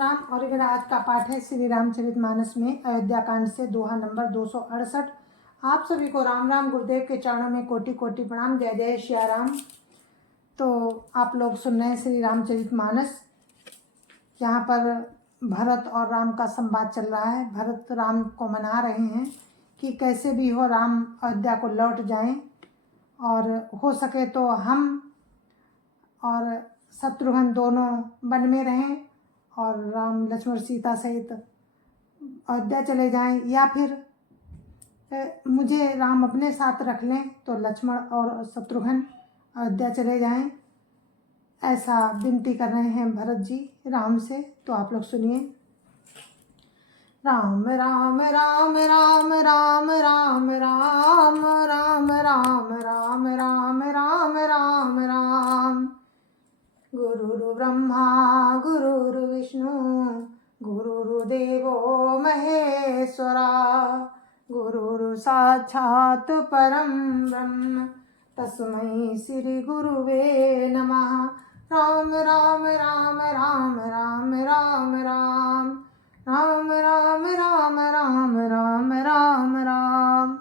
राम। और मेरा आज का पाठ है श्री रामचरितमानस में अयोध्या कांड से दोहा नंबर 268। आप सभी को राम राम। गुरुदेव के चरणों में कोटि कोटि प्रणाम। जय जय श्री राम। तो आप लोग सुन रहे हैं श्री रामचरितमानस। यहाँ पर भरत और राम का संवाद चल रहा है। भरत राम को मना रहे हैं कि कैसे भी हो राम अयोध्या को लौट जाएं और हो सके तो हम और शत्रुघ्न दोनों वन में रहें और राम लक्ष्मण सीता सहित अयोध्या चले जाएं, या फिर मुझे राम अपने साथ रख लें तो लक्ष्मण और शत्रुघ्न अयोध्या चले जाएं। ऐसा विनती कर रहे हैं भरत जी राम से। तो आप लोग सुनिए। राम राम राम राम राम राम राम राम राम राम राम राम राम राम। गुरुर् ब्रह्मा गुरुर्विष्णु गुरुर्देवो महेश्वरा गुरुर् साक्षात् परं ब्रह्म तस्मै श्री गुरुवे नमः। राम राम राम राम राम राम राम राम राम राम राम राम राम राम।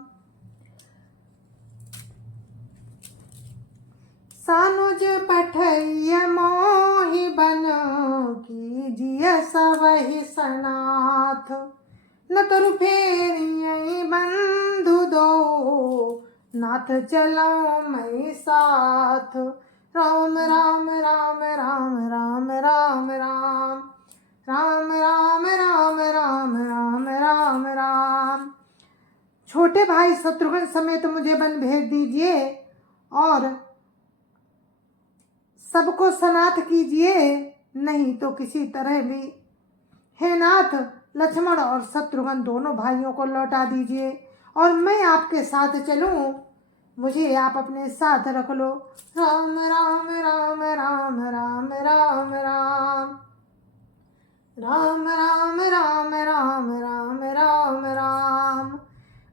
सानुज पठैया मोहि बन कीजिए सबहि सनाथ। न तरु फेरियै बंधु दो नाथ चलो मैं साथ। राम राम राम राम राम राम राम राम राम राम राम राम राम राम। छोटे भाई शत्रुघ्न समेत मुझे वन भेज दीजिए और सबको सनाथ कीजिए, नहीं तो किसी तरह भी हे नाथ लक्ष्मण और शत्रुघ्न दोनों भाइयों को लौटा दीजिए और मैं आपके साथ चलूं। मुझे आप अपने साथ रख लो। राम राम राम राम राम राम राम राम राम राम राम राम राम राम।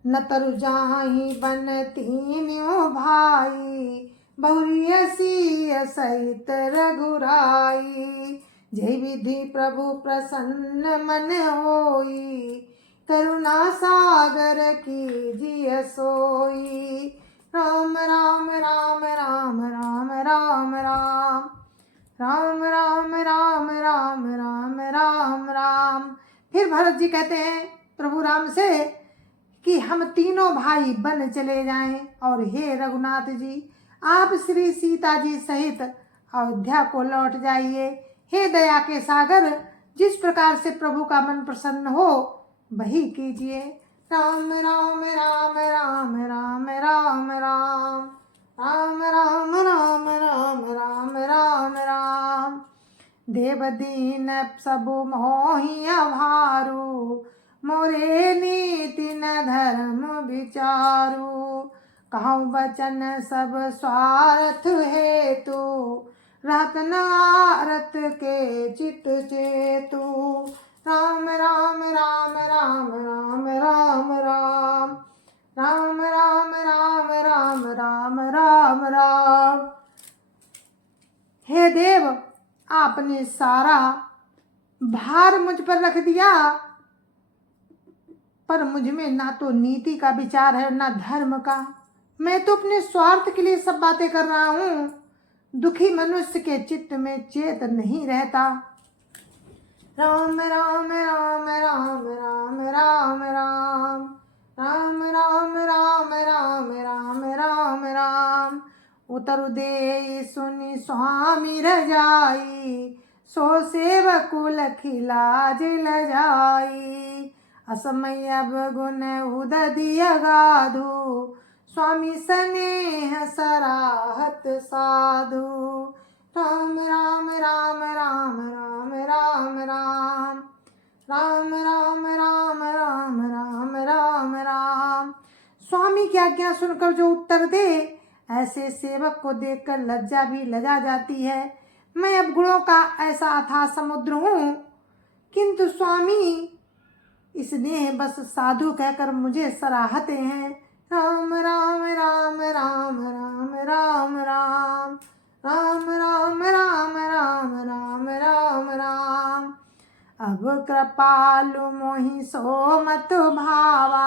न तरु जाहि बन तीन्यों भाई बहुरिय सिय सहित रघुराई। जय विधि प्रभु प्रसन्न मन होई करुणा सागर कीजिए सोई। राम राम राम राम राम राम राम राम राम राम राम राम राम राम। फिर भरत जी कहते हैं प्रभु राम से कि हम तीनों भाई वन चले जाएं और हे रघुनाथ जी आप श्री सीता जी सहित अयोध्या को लौट जाइए। हे दया के सागर जिस प्रकार से प्रभु का मन प्रसन्न हो वही कीजिए। राम राम राम राम राम राम राम राम राम राम राम राम राम राम। देव दीन सब मोहि आभारू मोरे नीति न धर्म विचारू। कहूँ वचन सब स्वार्थ हेतु रहत न आरत के चित चेतु। राम राम राम राम राम राम राम राम राम राम राम राम राम राम। हे देव आपने सारा भार मुझ पर रख दिया, पर मुझ में ना तो नीति का विचार है ना धर्म का। मैं तो अपने स्वार्थ के लिए सब बातें कर रहा हूँ। दुखी मनुष्य के चित्त में चेत नहीं रहता। राम राम राम राम राम राम राम राम राम राम राम राम राम राम। उतरु दे सुनि स्वामी रजाई सो सेवकुल खिलाज लजाई। असमय अब गुण उदधि अगाधु स्वामी स्नेह सराहत साधु। राम राम राम राम राम राम राम राम राम राम राम राम राम राम। स्वामी की आज्ञा सुनकर जो उत्तर दे ऐसे सेवक को देखकर लज्जा भी लजा जाती है। मैं अब गुणों का ऐसा अथाह समुद्र हूँ, किंतु स्वामी स्नेह बस साधु कहकर मुझे सराहते हैं। राम राम राम राम राम राम राम राम राम राम राम राम राम राम। अब कृपालु मोहि सो मत भावा,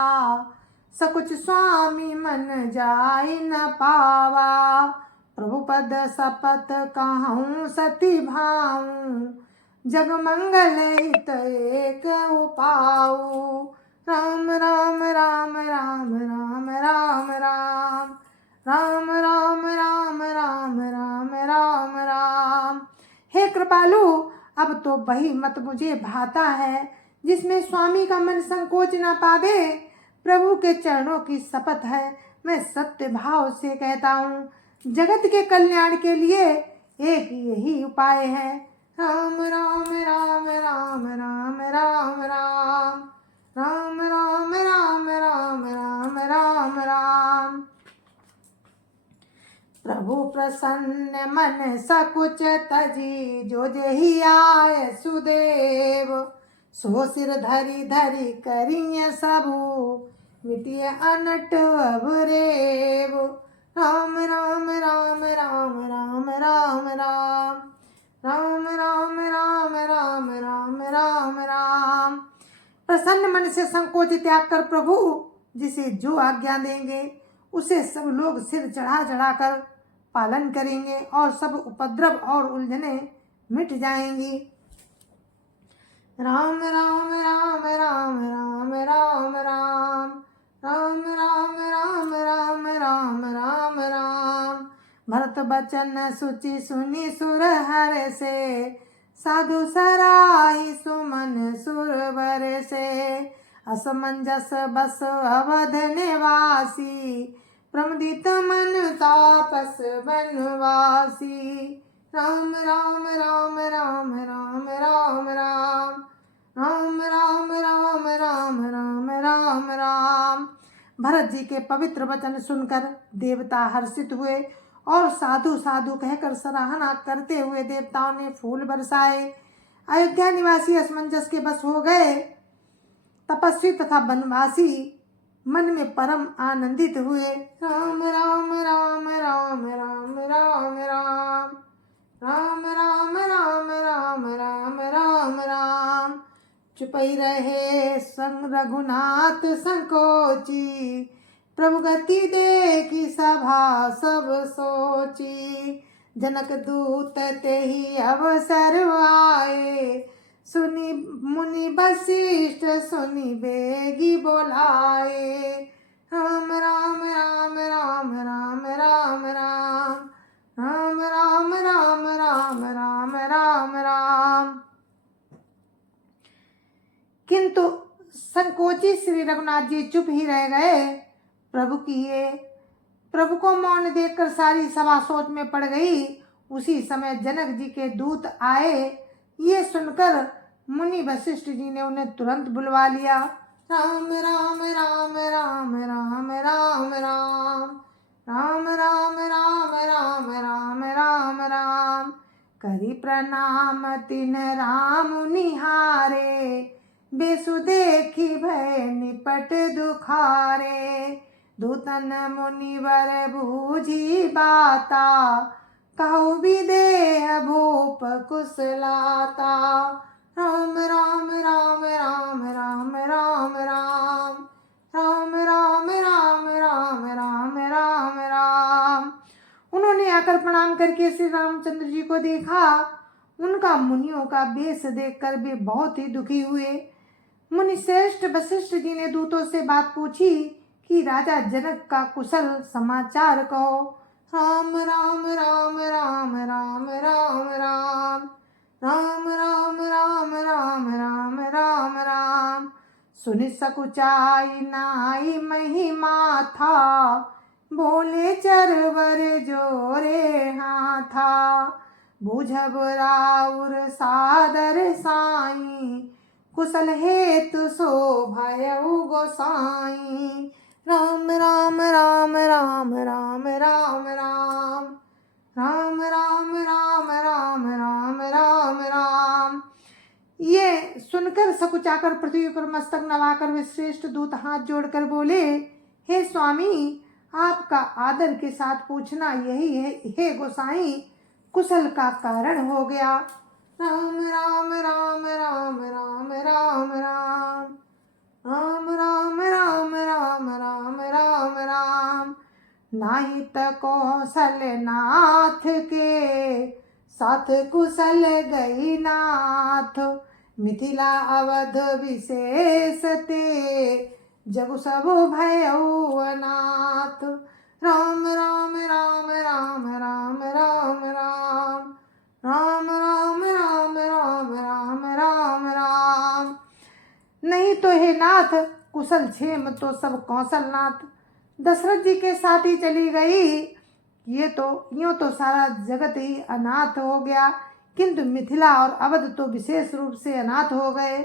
सकुच स्वामी मन जाय न पावा। प्रभु पद शपथ कहूँ सती भाऊं, जग मंगल हित एक उपाऊ। राम राम राम राम राम राम राम राम राम राम राम राम राम राम। हे कृपालु, अब तो वही मत मुझे भाता है जिसमें स्वामी का मन संकोच न पावे। प्रभु के चरणों की शपथ है, मैं सत्य भाव से कहता हूँ, जगत के कल्याण के लिए एक यही उपाय है। राम राम राम राम राम राम राम राम राम राम राम राम राम राम। प्रभु प्रसन्न मन सकुच तजी, जो जेहि आय सुदेव। सो सिर धरि धरि करिय सबु, मिटिय अनट अब रेव। राम राम राम राम राम राम राम राम राम राम राम राम राम राम। प्रसन्न मन से संकोच त्याग कर प्रभु जिसे जो आज्ञा देंगे उसे सब लोग सिर चढ़ा चढ़ा कर पालन करेंगे और सब उपद्रव और उलझने मिट जाएंगी। राम राम राम राम राम राम राम राम राम राम राम राम राम राम। भरत बचन सुचि सुनि सुर हर से, साधु सराई सुमन सुरवर से। असमंजस बस अवध निवासी, प्रमदित मन तापस बनवासी। राम राम राम राम राम राम राम राम राम राम राम राम राम राम। भरत जी के पवित्र वचन सुनकर देवता हर्षित हुए और साधु साधु कहकर सराहना करते हुए देवताओं ने फूल बरसाए। अयोध्या निवासी असमंजस के बस हो गए। तपस्वी तथा वनवासी मन में परम आनंदित हुए। राम राम राम राम राम राम राम राम राम राम राम राम राम राम। चुपई रहे संग रघुनाथ संकोची, प्रभु गति देखी सभा सब सोची। जनक दूत तेहि अवसर आए, सुनि मुनि वशिष्ठ सुनि बेगी बोलाए। राम राम राम राम राम राम राम राम राम राम राम राम राम राम। किंतु संकोची श्री रघुनाथ जी चुप ही रह गए। प्रभु को मौन देखकर सारी सभा सोच में पड़ गई। उसी समय जनक जी के दूत आए। ये सुनकर मुनि वशिष्ठ जी ने उन्हें तुरंत बुलवा लिया। राम राम राम राम राम राम राम राम राम राम राम राम राम राम। करी प्रणाम तिन राम निहारे, बेसु देखी भय निपट दुखारे। दूतन मुनिवर बूझी बाता, कहु विदेह भूप कुशलाता। राम राम राम राम राम राम राम राम राम राम राम राम राम राम। उन्होंने आकर प्रणाम करके श्री रामचंद्र जी को देखा। उनका मुनियों का वेश देखकर वे बहुत ही दुखी हुए। मुनि श्रेष्ठ वशिष्ठ जी ने दूतों से बात पूछी कि राजा जनक का कुशल समाचार कहो। राम राम राम राम राम राम राम राम राम राम राम राम राम राम। सुनि सकुचाई नाई महिमा था, बोले चरवर जोरे हाथा। बुझब राउर सादर साई, कुशल हेतु सो भयउ गोसाई। राम राम राम राम राम राम राम राम राम राम राम राम राम राम। ये सुनकर सकुचाकर पृथ्वी पर मस्तक नवाकर वे श्रेष्ठ दूत हाथ जोड़कर बोले, हे स्वामी, आपका आदर के साथ पूछना यही है, हे गोसाई, कुशल का कारण हो गया। राम राम राम राम राम माहित कौशलनाथ के साथ कुशल गई नाथ। मिथिला अवध विशेष ते जगु सब भयउ अनाथ। राम राम राम राम राम राम राम राम राम राम राम राम राम राम। नहीं तो हे नाथ कुशल क्षेम तो सब कौशलनाथ। दशरथ जी के साथ ही चली गई, ये तो यूं तो सारा जगत ही अनाथ हो गया, किंतु मिथिला और अवध तो विशेष रूप से अनाथ हो गए।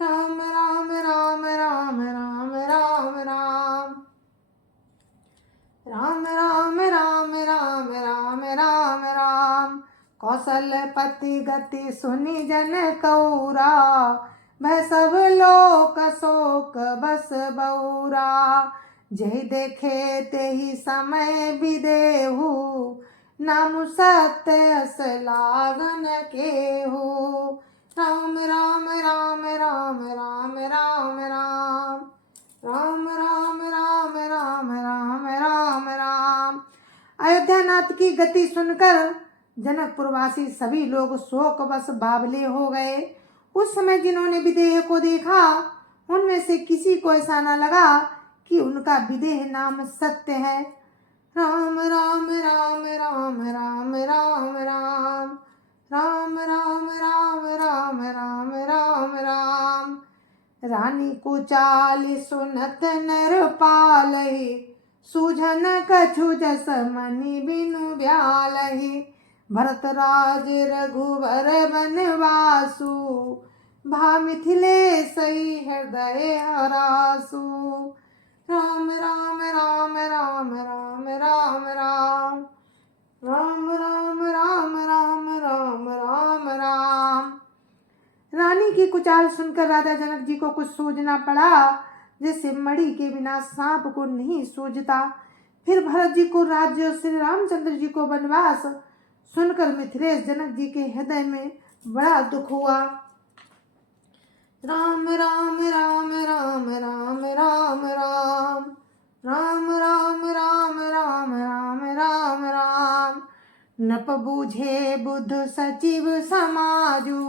राम राम राम राम राम राम राम राम राम राम राम राम राम राम। कौशलपति गति सुनि जन कौरा, भय सब लोक शोक बस बौरा। जहि देखे तेहि समय विदेहु, नाम सत्य अस लागन केहू। राम राम राम राम राम राम राम राम राम राम राम राम राम राम। अयोध्यानाथ की गति सुनकर जनकपुरवासी सभी लोग शोकवश बावले हो गए। उस समय जिन्होंने विदेह को देखा उनमें से किसी को ऐसा न लगा कि उनका विदेह नाम सत्य है। राम राम राम राम राम राम राम राम राम राम राम राम राम राम। रानी को चाल सुनत नर पालहि, सूझन कछु जस मनि बिनु ब्यालहि। भरत राज रघुवर बनवासु, भा मिथिलेश हृदय हरासु। राम राम राम राम राम राम राम राम राम राम राम राम राम राम। रानी की कुचाल सुनकर राजा जनक जी को कुछ सूझना पड़ा, जैसे मणि के बिना सांप को नहीं सूझता। फिर भरत जी को राज्य और श्री रामचंद्र जी को वनवास सुनकर मिथिलेश जनक जी के हृदय में बड़ा दुख हुआ। राम राम राम राम राम राम राम राम राम राम राम राम राम राम। नप बूझे बुध सचिव समाजु,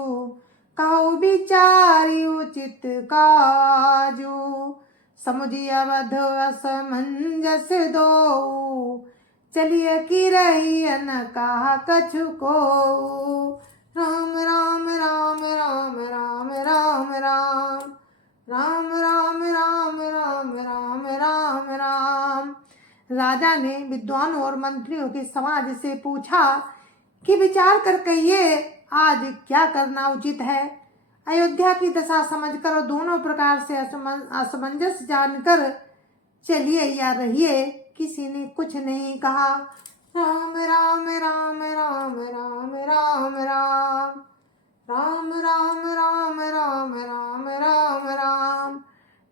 कहु विचारि उचित काजु। समुझि अवध असमंजस दोऊ, चलिए कि रही न कहा कछु को। राम राम राम राम राम राम राम राम राम राम राम राम राम राम। राजा ने विद्वानों और मंत्रियों के समाज से पूछा कि विचार कर कहिए आज क्या करना उचित है। अयोध्या की दशा समझकर और दोनों प्रकार से असमंजस जानकर चलिए या रहिए, किसी ने कुछ नहीं कहा। राम राम राम राम राम राम राम राम राम राम राम राम राम राम।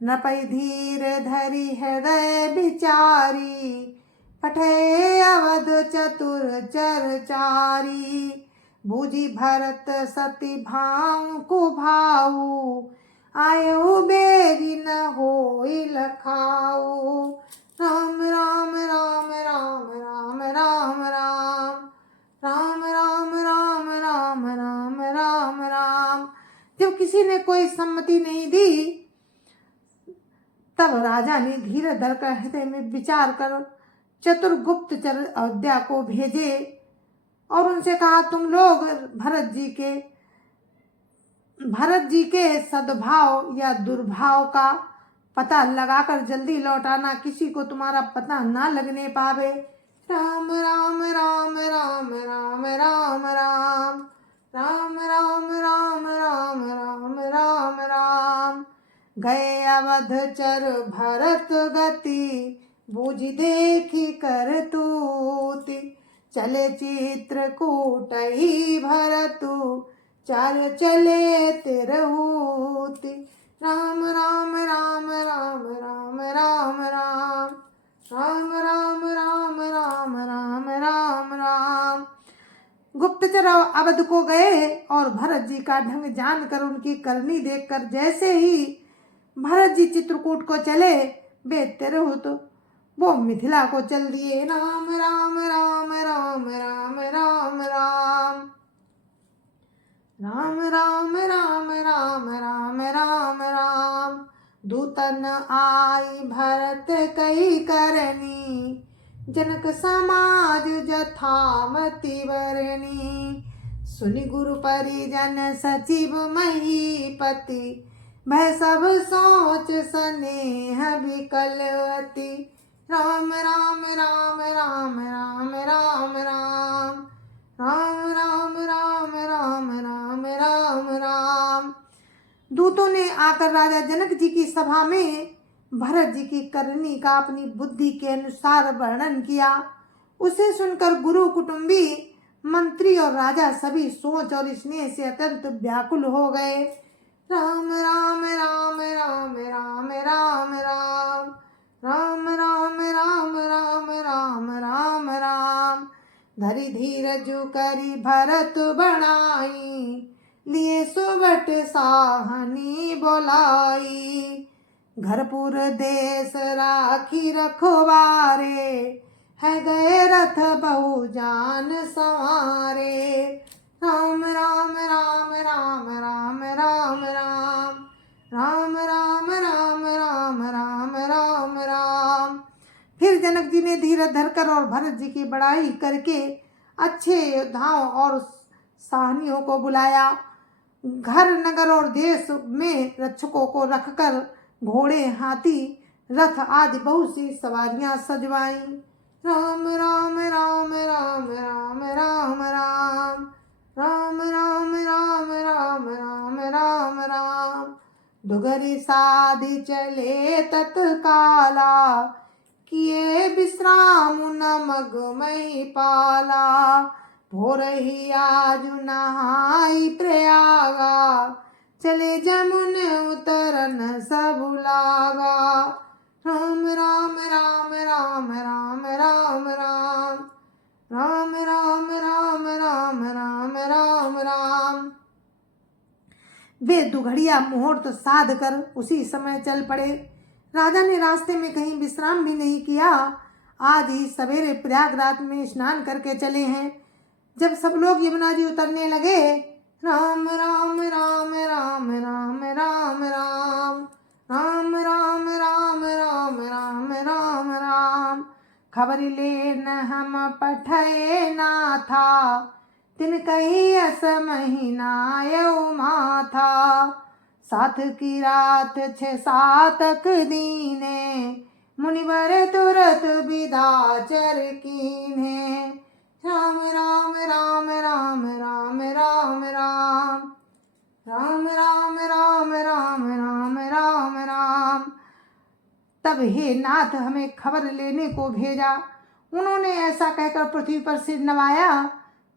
न पै धीर धरि हृदय विचारी, पठे अवध चतुर चरचारी। बूझी भरत सती भाव को भाऊ, आयो बेरी न होई लखाऊ। राम राम राम राम राम राम राम राम राम राम राम राम राम राम। जब किसी ने कोई सम्मति नहीं दी, तब राजा ने धीरे धरकर हृदय में विचार कर चतुर्गुप्तचर अयोध्या को भेजे और उनसे कहा, तुम लोग भरत जी के सद्भाव या दुर्भाव का पता लगाकर जल्दी लौटाना, किसी को तुम्हारा पता ना लगने पावे। राम राम राम राम राम राम राम राम राम राम राम राम राम राम। गए अवध चर भरत गति, बूझ देखी कर तूति। चले चित्रकूटहि भरतु, चार चले तिरहूति। राम राम राम राम राम राम राम राम राम राम राम राम राम राम। गुप्तचर अवध को गए और भरत जी का ढंग जानकर उनकी करनी देखकर जैसे ही भरत जी चित्रकूट को चले, वे तिरहुत वो मिथिला को चल दिए। राम राम राम राम राम राम राम राम राम राम राम राम राम राम। दूतन आई भरत कई करनी, जनक समाज जथामति वरणी। सुनि गुरु परिजन सचिव महीपति, भय सब सोच स्नेह विकलवती। राम राम राम राम राम राम राम राम राम राम राम राम राम राम। दूतों ने आकर राजा जनक जी की सभा में भरत जी की करनी का अपनी बुद्धि के अनुसार वर्णन किया। उसे सुनकर गुरु, कुटुंबी, मंत्री और राजा सभी सोच और स्नेह से अत्यंत व्याकुल हो गए। राम राम राम राम राम राम राम राम राम राम राम राम राम राम। धरि धीरज करी भरत बनाई, लिए सुबट साहनी बोलाई। घरपुर देश राखी रखवारे, है गए रथ बहु जान संवारे। राम राम राम राम राम राम राम राम राम राम राम राम राम राम। फिर जनक जी ने धीरज धरकर और भरत जी की बड़ाई करके अच्छे योद्धाओं और साहनियों को बुलाया। घर, नगर और देश में रक्षकों को रखकर घोड़े, हाथी, रथ आदि बहुत सी सवारियां सजवाई। राम राम राम राम राम राम राम राम राम राम राम राम राम राम। दुगरी साधि चले तत्काला, किए विश्राम न मगमई पाला। भोरहि आज नहाई प्रयागा, चले जमुन उतरन सब लागा। राम राम राम राम राम राम राम राम राम राम राम राम राम राम। वे दुघड़िया मुहूर्त साध कर उसी समय चल पड़े। राजा ने रास्ते में कहीं विश्राम भी नहीं किया। आज ही सवेरे प्रयागराज में स्नान करके चले हैं। जब सब लोग यमुना जी उतरने लगे, राम राम राम राम राम राम राम राम राम राम राम राम राम राम। खबर लेन हम पठये ना था, तिन कही अस महीना यौ माथा। साथ की रात 6-7 दीने, मुनिवर तुरत विदाचर कीन्हे। राम राम राम राम राम राम राम राम राम राम राम राम राम राम। तब हे नाथ, हमें खबर लेने को भेजा। उन्होंने ऐसा कहकर पृथ्वी पर सिर नवाया।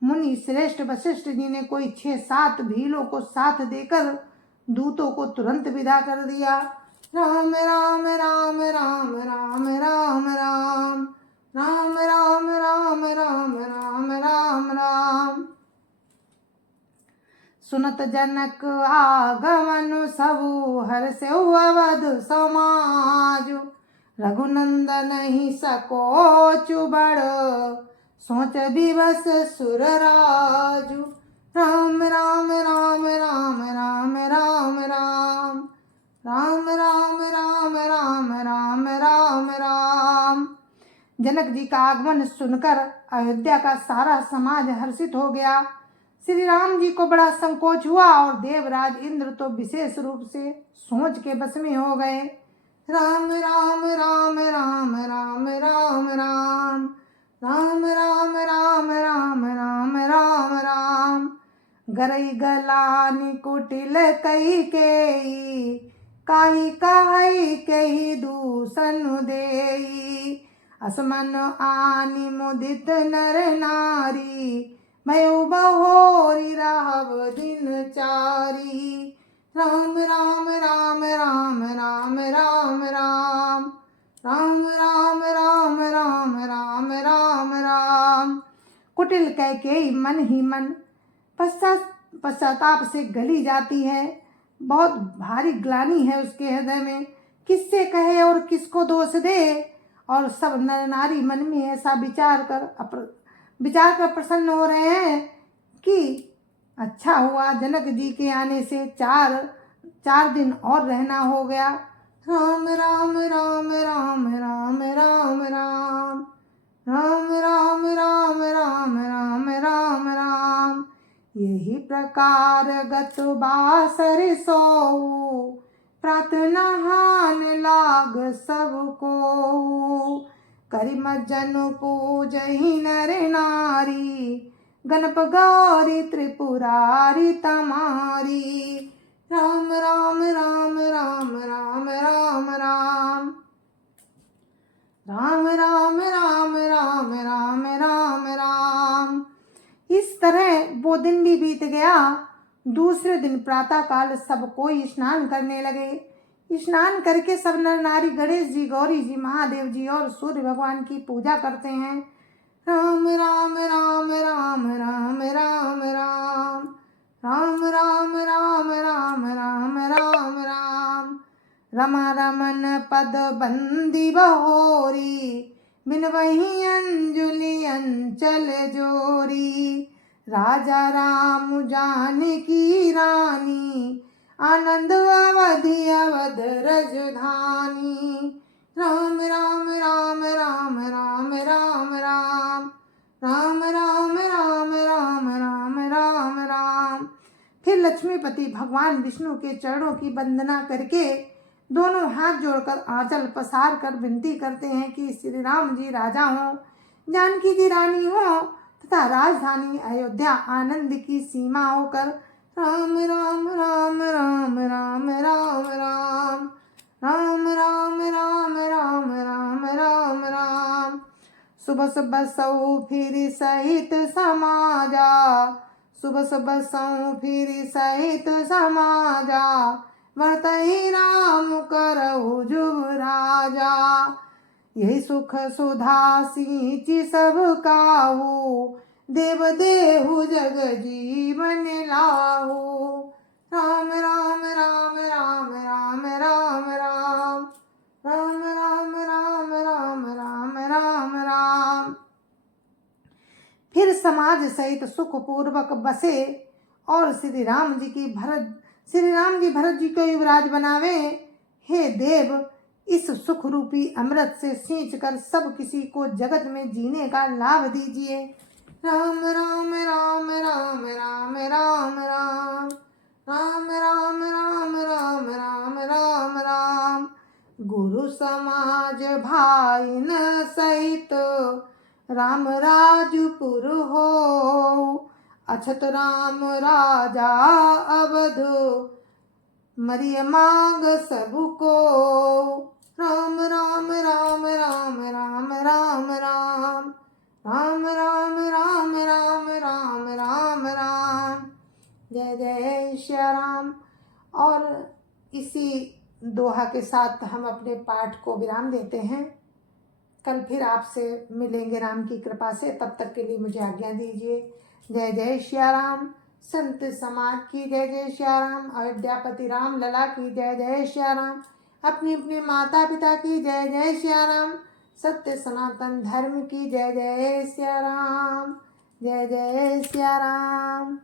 मुनि श्रेष्ठ वशिष्ठ जी ने कोई 6-7 भीलों को साथ देकर दूतों को तुरंत विदा कर दिया। राम राम राम राम राम राम राम राम राम राम राम राम राम राम। सुनत जनक आगमन सबु, हर्षे अवध समाज। रघुनंदन ही सकोचु बड़, सोच विवश सुर राजु। राम राम राम राम राम राम राम राम राम राम राम राम राम राम। जनक जी का आगमन सुनकर अयोध्या का सारा समाज हर्षित हो गया। श्री राम जी को बड़ा संकोच हुआ और देवराज इंद्र तो विशेष रूप से सोच के बस में हो गए। राम राम राम राम राम राम राम राम राम राम राम राम राम राम। गरई गलानी कुटिल कई केई, काहि कहई केहि दूषण देई। असमन आनि मुदित नर नारी, भयो बहोरी रहब दिन चारी। राम राम राम राम राम राम राम राम राम राम राम राम राम राम। कुटिल कैकेयी मन ही मन पश्चाताप से गली जाती है। बहुत भारी ग्लानि है उसके हृदय में। किससे कहे और किसको दोष दे। और सब नर नारी मन में ऐसा विचार कर प्रसन्न हो रहे हैं कि अच्छा हुआ जनक जी के आने से चार दिन और रहना हो गया। राम राम राम राम राम राम राम राम राम राम राम राम राम राम। यही प्रकार गत बासर सोऊ, प्रार्थना हान लाग सबको। करि मज्जन पूजहि नर नारी, गणप गौरी त्रिपुरारी तमारी। राम राम राम राम राम राम राम राम राम राम राम राम राम राम। इस तरह वो दिन भी बीत गया। दूसरे दिन प्रातः काल सब कोई स्नान करने लगे। स्नान करके सब नर नारी गणेश जी, गौरी जी, महादेव जी और सूर्य भगवान की पूजा करते हैं। राम राम राम राम राम राम राम राम राम राम राम राम राम राम। रमा रमन पद बंदी बहोरी, बिन वही अंजुलि अंचल जोरी। राजा राम जानकी रानी, आनंद अवधि अवध रजधानी। राम राम राम राम राम राम राम राम राम राम राम राम राम राम। फिर लक्ष्मीपति भगवान विष्णु के चरणों की वंदना करके दोनों हाथ जोड़कर आंचल पसार कर विनती करते हैं कि श्री राम जी राजा हों, जानकी जी रानी हो तथा राजधानी अयोध्या आनंद की सीमा होकर राम राम राम राम राम राम राम राम राम राम राम राम राम राम। सुबह सुबह सऊ फिर सहित समाजा, सुबह सुबह सऊ फिर सहित समाजा। वर्तहि राम करहु जुग राजा, यही सुख सुधा सींचि सब काहू। देव देहु जग जीवन लाहू। राम राम राम राम राम राम राम राम राम राम राम राम राम राम। फिर समाज सहित सुख पूर्वक बसे और श्री राम जी भरत जी को युवराज बनावे। हे देव, इस सुख रूपी अमृत से सींच कर सब किसी को जगत में जीने का लाभ दीजिए। राम राम राम राम राम राम राम राम राम राम राम राम राम राम। गुरु समाज भाई न सहित, राम राजपुर हो। अछत राम राजा अवध, मरिय मांग सबको। राम राम राम राम राम राम राम राम राम राम राम राम राम राम। जय जय श्री राम। और इसी दोहा के साथ हम अपने पाठ को विराम देते हैं। कल फिर आपसे मिलेंगे राम की कृपा से। तब तक के लिए मुझे आज्ञा दीजिए। जय जय श्री राम। संत समाज की जय जय श्री राम। अयोध्यापति राम लला की जय जय श्री राम। अपने अपने माता पिता की जय जय श्री राम। सत्य सनातन धर्म की जय जय श्री राम। जय जय श्री राम।